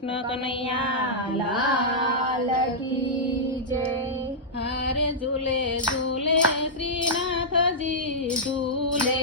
કનૈયા લાલ કી જય. હારે ઝૂલે ઝૂલે શ્રીનાથજી ઝૂલે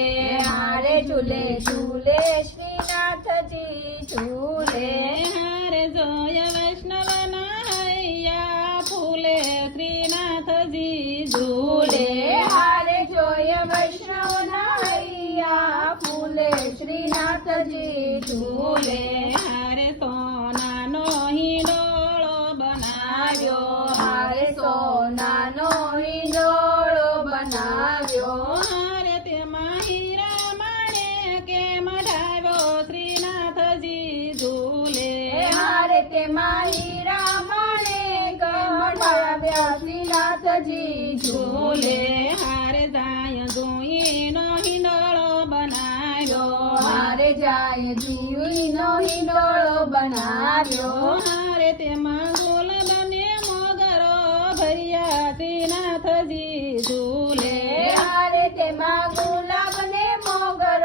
હારે ઝૂલે ઝૂલે શ્રીનાથજી ઝૂલે. હારે જોય વૈષ્ણવના હૈયા ફૂલે શ્રીનાથજી ઝૂલે હારે જોય વૈષ્ણવના હૈયા ફૂલે શ્રીનાથજી ઝૂલે. હારે સોનાનો હિંડોળો બનાવ્યો હારે સોનાનો હિંડોળો બનાવ્યો. હારે તેમાં હીરા માણેકે મઢાવ્યો શ્રીનાથજી ઝૂલે હારે તેમાં હીરા માણેક મઢાવ્યા શ્રીનાથજી ઝૂલે. હારે જાય જોઈનો હિંડોળો બનાવ્યો હારે જાય જીવીનો હિંડોળો બનાવ્યો. હારે તેમાં ગુલાબ ને મોગરો ભર્યા શ્રીનાથજી ઝૂલે હારે તેમાં ગુલાબ ને મોગર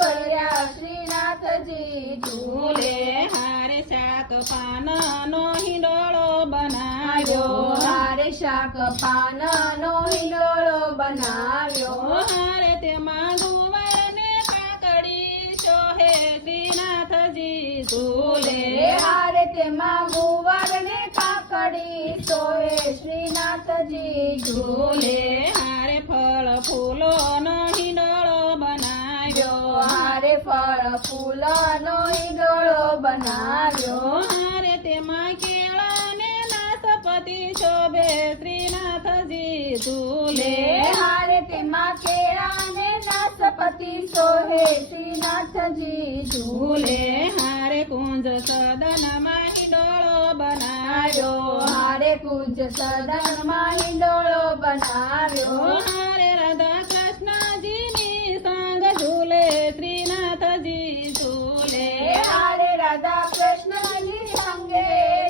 ભર્યા શ્રીનાથજી ઝૂલે. હારે શાક પાનનો હિંડોળો બનાવ્યો હારે શાક પાનનો હિંડોળો બનાવ્યો. હારે તેમાં ગુવાર ને કાકડી શોહે શ્રીનાથજી ઝૂલે હારે તેમાં ગુવાર ને કાકડી સોએ શ્રીનાથજી ઝૂલે. હારે ફળ ફૂલો નો હિંડોળો બનાવ્યો હારે ફળ ફૂલનો હિંડોળો બનાવ્યો. હારે તેમાં કેળા ને નાસપતિ શોભે શ્રીનાથજી ઝૂલે હારે તેમાં કેળા ને નાસપતિ સોહે શ્રીનાથજી ઝૂલે. હારે કુંજ સદનમાં હિંડોળો બનાવ્યો હારે કુંજ સદનમાં હિંડોળો બનાવ્યો. હારે રાધા કૃષ્ણજીની સાંગ ઝૂલે શ્રીનાથજી ઝૂલે હારે રાધા કૃષ્ણજી સંગે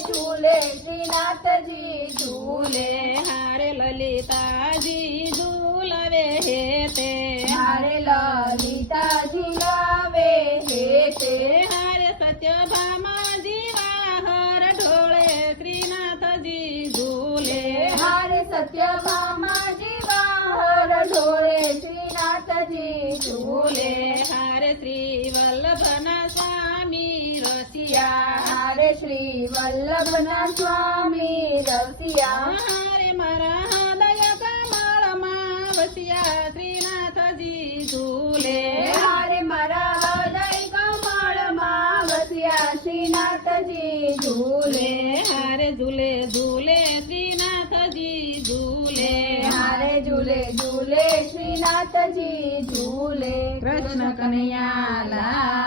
ઝૂલે શ્રીનાથજી ઝૂલે. હારે લલિતાજી ઝૂલવે હેતે હારે લલિતા ઝૂલાવે હેતે. હારે સત્યભામાજી વાહર ઢોળે શ્રીનાથજી ઝૂલે હારે સત્યભામાજી વાહર ઢોળે શ્રીનાથજી ઝૂલે. હારે શ્રી વલ્લભના સ્વામી રસિયા હારે શ્રી વલ્લભના સ્વામી રસિયા. હારે મારા હૃદય કમળમાં વસ્યા શ્રીનાથજી ઝૂલે હારે મારા હૃદય કમળમાં વસ્યા શ્રીનાથજી ઝૂલે. હારે ઝૂલે ઝૂલે શ્રીનાથજી ઝૂલે હારે ઝૂલે ઝૂલે શ્રીનાથજી ઝૂલે. કૃષ્ણ કનૈયા લાલ